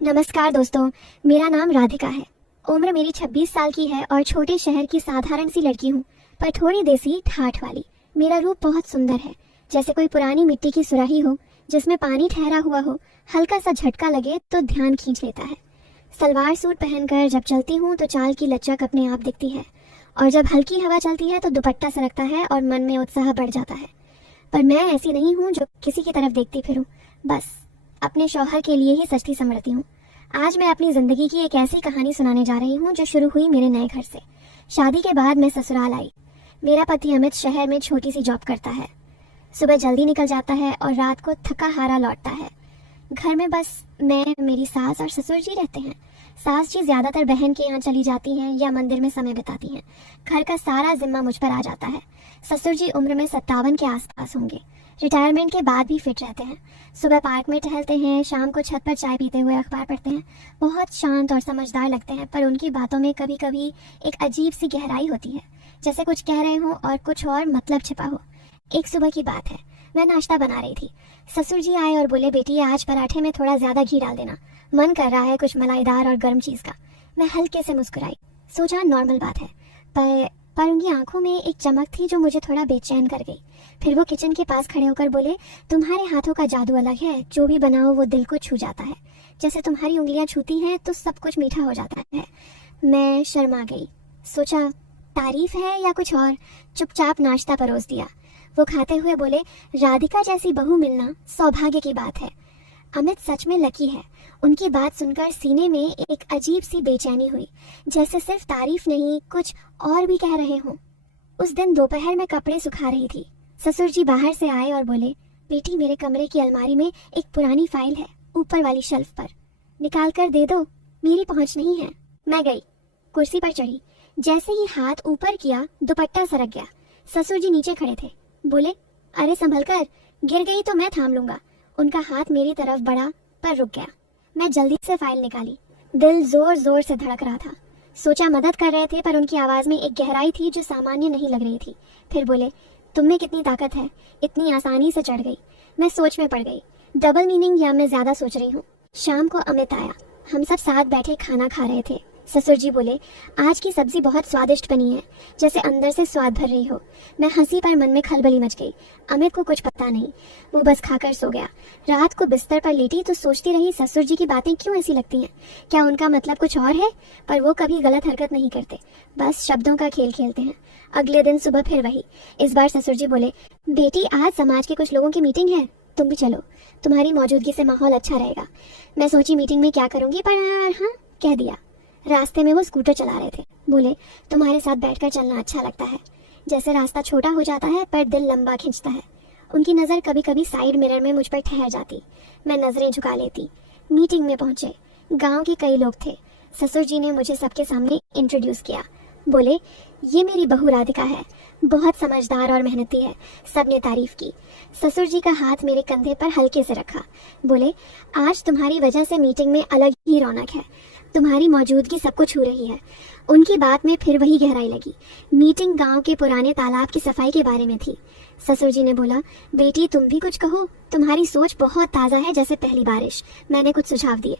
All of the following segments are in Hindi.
नमस्कार दोस्तों, मेरा नाम राधिका है। उम्र मेरी 26 साल की है और छोटे शहर की साधारण सी लड़की हूँ, पर थोड़ी देसी ठाठ वाली। मेरा रूप बहुत सुंदर है, जैसे कोई पुरानी मिट्टी की सुराही हो जिसमें पानी ठहरा हुआ हो। हल्का सा झटका लगे तो ध्यान खींच लेता है। सलवार सूट पहनकर जब चलती हूँ तो चाल की लचक अपने आप दिखती है, और जब हल्की हवा चलती है तो दुपट्टा सरकता है और मन में उत्साह बढ़ जाता है। पर मैं ऐसी नहीं हूँ जो किसी की तरफ देखती फिरूं, बस अपने शौहर के लिए ही सजती संवरती हूँ। आज मैं अपनी जिंदगी की एक ऐसी कहानी सुनाने जा रही हूँ जो शुरू हुई मेरे नए घर से। शादी के बाद मैं ससुराल आई। मेरा पति अमित शहर में छोटी सी जॉब करता है। सुबह जल्दी निकल जाता है और रात को थका हारा लौटता है। घर में बस मैं, मेरी सास और ससुर जी रहते हैं। सास जी ज्यादातर बहन के यहाँ चली जाती हैं या मंदिर में समय बिताती हैं। घर का सारा जिम्मा मुझ पर आ जाता है। ससुर जी उम्र में 57 के आसपास होंगे। रिटायरमेंट के बाद भी फिट रहते हैं। सुबह पार्क में टहलते हैं, शाम को छत पर चाय पीते हुए अखबार पढ़ते हैं। बहुत शांत और समझदार लगते हैं, पर उनकी बातों में कभी कभी एक अजीब सी गहराई होती है, जैसे कुछ कह रहे हों और कुछ और मतलब छिपा हो। एक सुबह की बात है, मैं नाश्ता बना रही थी। ससुर जी आए और बोले, बेटी आज पराठे में थोड़ा ज्यादा घी डाल देना, मन कर रहा है कुछ मलाईदार और गर्म चीज का। मैं हल्के से मुस्कुराई, सोचा नॉर्मल बात है, पर उनकी आंखों में एक चमक थी जो मुझे थोड़ा बेचैन कर गई। फिर वो किचन के पास खड़े होकर बोले, तुम्हारे हाथों का जादू अलग है, जो भी बनाओ वो दिल को छू जाता है। जैसे तुम्हारी उंगलियां छूती हैं तो सब कुछ मीठा हो जाता है। मैं शर्मा गई, सोचा तारीफ है या कुछ और। चुपचाप नाश्ता परोस दिया। वो खाते हुए बोले, राधिका जैसी बहू मिलना सौभाग्य की बात है। अमित सच में लकी है। उनकी बात सुनकर सीने में एक अजीब सी बेचैनी हुई, जैसे सिर्फ तारीफ नहीं कुछ और भी कह रहे हों। उस दिन दोपहर में कपड़े सुखा रही थी। ससुर जी बाहर से आए और बोले, बेटी मेरे कमरे की अलमारी में एक पुरानी फाइल है, ऊपर वाली शेल्फ पर, निकाल कर दे दो, मेरी पहुंच नहीं है। मैं गई, कुर्सी पर चढ़ी। जैसे ही हाथ ऊपर किया दुपट्टा सरक गया। ससुर जी नीचे खड़े थे, बोले, अरे संभल कर, गिर गई तो मैं थाम लूंगा। उनका हाथ मेरी तरफ बढ़ा पर रुक गया। मैं जल्दी से फाइल निकाली। दिल जोर जोर से धड़क रहा था। सोचा मदद कर रहे थे, पर उनकी आवाज में एक गहराई थी जो सामान्य नहीं लग रही थी। फिर बोले, तुम में कितनी ताकत है, इतनी आसानी से चढ़ गई। मैं सोच में पड़ गई, डबल मीनिंग या मैं ज्यादा सोच रही हूँ। शाम को अमित आया। हम सब साथ बैठे खाना खा रहे थे। ससुर जी बोले, आज की सब्जी बहुत स्वादिष्ट बनी है, जैसे अंदर से स्वाद भर रही हो। मैं हंसी पर मन में खलबली मच गई। अमित को कुछ पता नहीं, वो बस खाकर सो गया। रात को बिस्तर पर लेटी तो सोचती रही, ससुर जी की बातें क्यों ऐसी लगती हैं? क्या उनका मतलब कुछ और है? पर वो कभी गलत हरकत नहीं करते, बस शब्दों का खेल खेलते हैं। अगले दिन सुबह फिर वही। इस बार ससुर जी बोले, बेटी आज समाज के कुछ लोगों की मीटिंग है, तुम भी चलो, तुम्हारी मौजूदगी से माहौल अच्छा रहेगा। मैं सोची मीटिंग में क्या करूंगी, पर हाँ कह दिया। रास्ते में वो स्कूटर चला रहे थे। बोले, तुम्हारे साथ बैठकर चलना अच्छा लगता है, जैसे रास्ता छोटा हो जाता है पर दिल लंबा खिंचता है। उनकी नज़र कभी कभी साइड मिरर में मुझ पर ठहर जाती। मैं नजरें झुका लेती। मीटिंग में पहुंचे। गांव के कई लोग थे। ससुर जी ने मुझे सबके सामने इंट्रोड्यूस किया। बोले, ये मेरी बहू राधिका है, बहुत समझदार और मेहनती है। सबने तारीफ की। ससुर जी का हाथ मेरे कंधे पर हल्के से रखा। बोले, आज तुम्हारी वजह से मीटिंग में अलग ही रौनक है, तुम्हारी मौजूदगी सबको छू रही है। उनकी बात में फिर वही गहराई लगी। मीटिंग गांव के पुराने तालाब की सफाई के बारे में थी। ससुर जी ने बोला, बेटी तुम भी कुछ कहो, तुम्हारी सोच बहुत ताज़ा है, जैसे पहली बारिश। मैंने कुछ सुझाव दिए,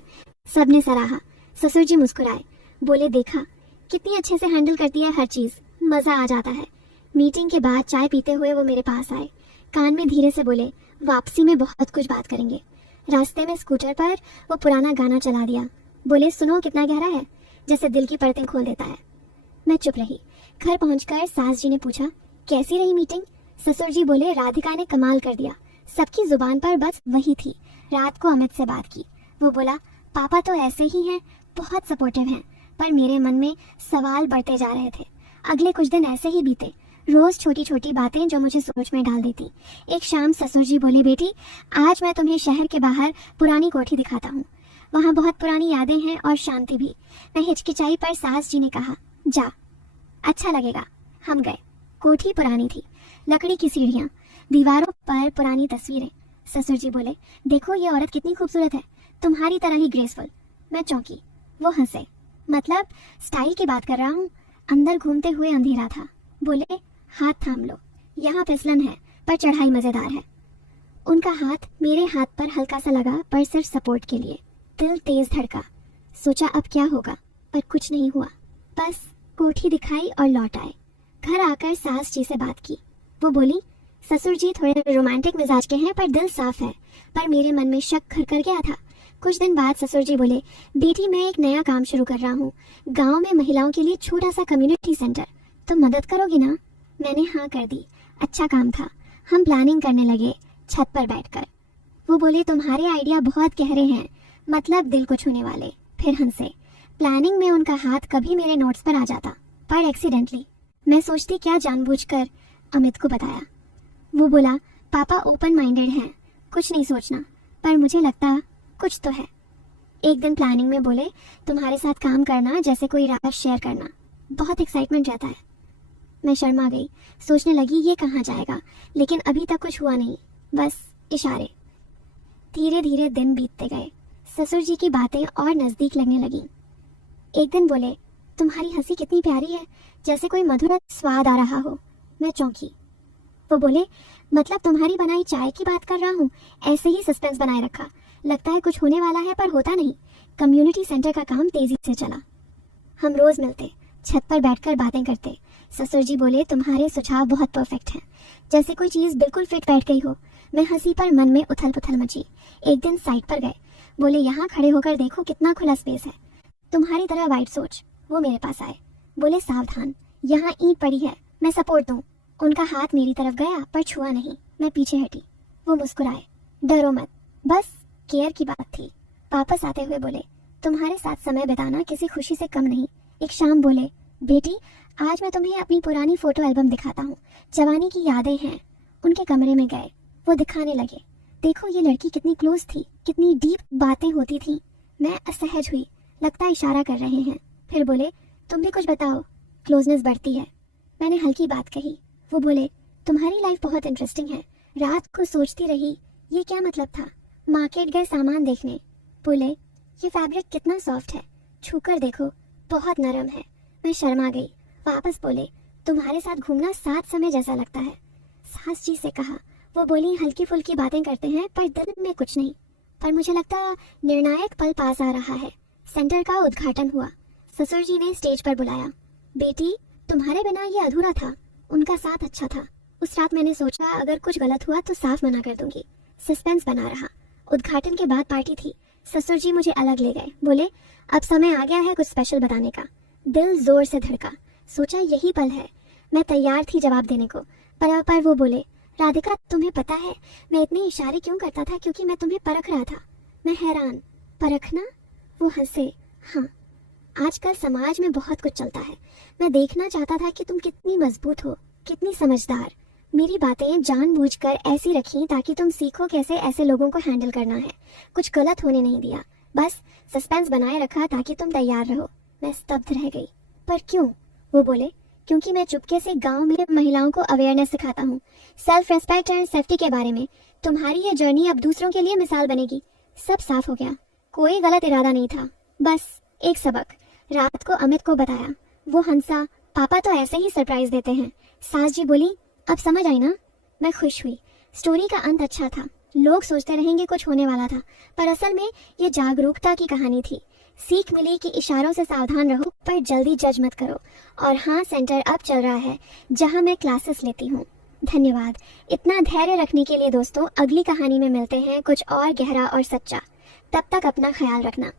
सबने सराहा। ससुर जी मुस्कुराए, बोले, देखा कितनी अच्छे से हैंडल करती है हर चीज़, मज़ा आ जाता है। मीटिंग के बाद चाय पीते हुए वो मेरे पास आए। कान में धीरे से बोले, वापसी में बहुत कुछ बात करेंगे। रास्ते में स्कूटर पर वो पुराना गाना चला दिया। बोले, सुनो कितना गहरा है, जैसे दिल की परतें खोल देता है। मैं चुप रही। घर पहुंचकर सास जी ने पूछा, कैसी रही मीटिंग? ससुर जी बोले, राधिका ने कमाल कर दिया। सबकी जुबान पर बस वही थी। रात को अमित से बात की। वो बोला, पापा तो ऐसे ही हैं, बहुत सपोर्टिव हैं। पर मेरे मन में सवाल बढ़ते जा रहे थे। अगले कुछ दिन ऐसे ही बीते, रोज छोटी छोटी बातें जो मुझे सोच में डाल देती। एक शाम ससुर जी बोले, बेटी आज मैं तुम्हें शहर के बाहर पुरानी कोठी दिखाता हूँ। वहाँ बहुत पुरानी यादें हैं और शांति भी। मैं हिचकिचाई पर सास जी ने कहा, जा, अच्छा लगेगा। हम गए। कोठी पुरानी थी, लकड़ी की सीढ़ियाँ, दीवारों पर पुरानी तस्वीरें। ससुर जी बोले, देखो ये औरत कितनी खूबसूरत है, तुम्हारी तरह ही ग्रेसफुल। मैं चौंकी। वो हंसे, मतलब स्टाइल की बात कर रहा हूँ। अंदर घूमते हुए अंधेरा था। बोले, हाथ थाम लो, यहाँ फिसलन है पर चढ़ाई मजेदार है। उनका हाथ मेरे हाथ पर हल्का सा लगा, पर सिर्फ सपोर्ट के लिए। दिल तेज धड़का। सोचा अब क्या होगा, पर कुछ नहीं हुआ। बस कोठी दिखाई और लौट आए। घर आकर सास जी से बात की। वो बोली, ससुर जी थोड़े रोमांटिक मिजाज के हैं पर दिल साफ है। पर मेरे मन में शक घर कर गया था। कुछ दिन बाद ससुर जी बोले, बेटी मैं एक नया काम शुरू कर रहा हूँ, गांव में महिलाओं के लिए छोटा सा कम्युनिटी सेंटर, तुम मदद करोगी ना? मैंने हाँ कर दी। अच्छा काम था। हम प्लानिंग करने लगे छत पर बैठकर। वो बोले, तुम्हारे आइडिया बहुत गहरे हैं, मतलब दिल को छूने वाले। फिर हंसे। प्लानिंग में उनका हाथ कभी मेरे नोट्स पर आ जाता, पर एक्सीडेंटली। मैं सोचती क्या जानबूझकर अमित को बताया। वो बोला, पापा ओपन माइंडेड हैं, कुछ नहीं सोचना, पर मुझे लगता कुछ तो है। एक दिन प्लानिंग में बोले, तुम्हारे साथ काम करना जैसे कोई राज शेयर करना, बहुत एक्साइटमेंट रहता है। मैं शर्मा गई, सोचने लगी ये कहाँ जाएगा, लेकिन अभी तक कुछ हुआ नहीं, बस इशारे। धीरे धीरे दिन बीतते गए। ससुर जी की बातें और नजदीक लगने लगी। एक दिन बोले, तुम्हारी हंसी कितनी प्यारी है, जैसे कोई मधुर स्वाद आ रहा हो। मैं चौंकी। वो बोले, मतलब तुम्हारी बनाई चाय की बात कर रहा हूँ। ऐसे ही सस्पेंस बनाए रखा, लगता है कुछ होने वाला है पर होता नहीं। कम्युनिटी सेंटर का काम तेजी से चला। हम रोज मिलते, छत पर बैठकर बातें करते। ससुर जी बोले, तुम्हारे सुझाव बहुत परफेक्ट हैं, जैसे कोई चीज बिल्कुल फिट बैठ गई हो। मैं हंसी पर मन में उथल पुथल मची। एक दिन साइट पर गए। बोले, यहाँ खड़े होकर देखो कितना खुला स्पेस है, तुम्हारी तरह वाइड सोच। वो मेरे पास आए। बोले, सावधान, यहाँ ईंट पड़ी है, मैं सपोर्ट दूं। उनका हाथ मेरी तरफ गया पर छुआ नहीं। मैं पीछे हटी। वो मुस्कुराए। डरो मत, बस केयर की बात थी। वापस आते हुए बोले, तुम्हारे साथ समय बिताना किसी खुशी से कम नहीं। एक शाम बोले, बेटी आज मैं तुम्हें अपनी पुरानी फोटो एल्बम दिखाता हूँ, जवानी की यादें हैं। उनके कमरे में गए। वो दिखाने लगे, देखो ये लड़की कितनी क्लोज थी, कितनी डीप बातें होती थी। मैं असहज हुई, लगता इशारा कर रहे हैं। फिर बोले, तुम भी कुछ बताओ, क्लोजनेस बढ़ती है। मैंने हल्की बात कही। वो बोले, तुम्हारी लाइफ बहुत इंटरेस्टिंग है, रात को सोचती रही ये क्या मतलब था। मार्केट गए सामान देखने। बोले, ये फैब्रिक कितना सॉफ्ट है, छूकर देखो, बहुत नरम है। मैं शर्मा गई। वापस बोले, तुम्हारे साथ घूमना साथ समय जैसा लगता है। सास जी से कहा। वो बोली, हल्की फुल्की बातें करते हैं पर दिल में कुछ नहीं। पर मुझे लगता निर्णायक पल पास आ रहा है। सेंटर का उद्घाटन हुआ। ससुर जी ने स्टेज पर बुलाया। बेटी तुम्हारे बिना ये अधूरा था। उनका साथ अच्छा था। उस रात मैंने सोचा अगर कुछ गलत हुआ तो साफ मना कर दूंगी। सस्पेंस बना रहा। उद्घाटन के बाद पार्टी थी। ससुर जी मुझे अलग ले गए। बोले, अब समय आ गया है कुछ स्पेशल बताने का। दिल जोर से धड़का। सोचा यही पल है। मैं तैयार थी जवाब देने को, पर वो बोले, राधिका तुम्हें पता है मैं इतने इशारे क्यों करता था? क्योंकि मैं तुम्हें परख रहा था। मैं हैरान। परखना? वो हंसे। हाँ, आजकल समाज में बहुत कुछ चलता है। मैं देखना चाहता था कि तुम कितनी मजबूत हो, कितनी समझदार। मेरी बातें जानबूझकर ऐसी रखी ताकि तुम सीखो कैसे ऐसे लोगों को हैंडल करना है। कुछ गलत होने नहीं दिया, बस सस्पेंस बनाए रखा ताकि तुम तैयार रहो। मैं स्तब्ध रह गई। पर क्यों? वो बोले, क्योंकि मैं चुपके से गांव में महिलाओं को अवेयरनेस सिखाता हूँ, सेल्फ रेस्पेक्ट एंड सेफ्टी के बारे में। तुम्हारी ये जर्नी अब दूसरों के लिए मिसाल बनेगी। सब साफ हो गया। कोई गलत इरादा नहीं था, बस एक सबक। रात को अमित को बताया। वो हंसा। पापा तो ऐसे ही सरप्राइज देते हैं। सास जी बोली, अब समझ आई ना? मैं खुश हुई। स्टोरी का अंत अच्छा था। लोग सोचते रहेंगे कुछ होने वाला था, पर असल में ये जागरूकता की कहानी थी। सीख मिली कि इशारों से सावधान रहो पर जल्दी जज मत करो। और हाँ, सेंटर अब चल रहा है जहाँ मैं क्लासेस लेती हूँ। धन्यवाद इतना धैर्य रखने के लिए दोस्तों। अगली कहानी में मिलते हैं कुछ और गहरा और सच्चा। तब तक अपना ख्याल रखना।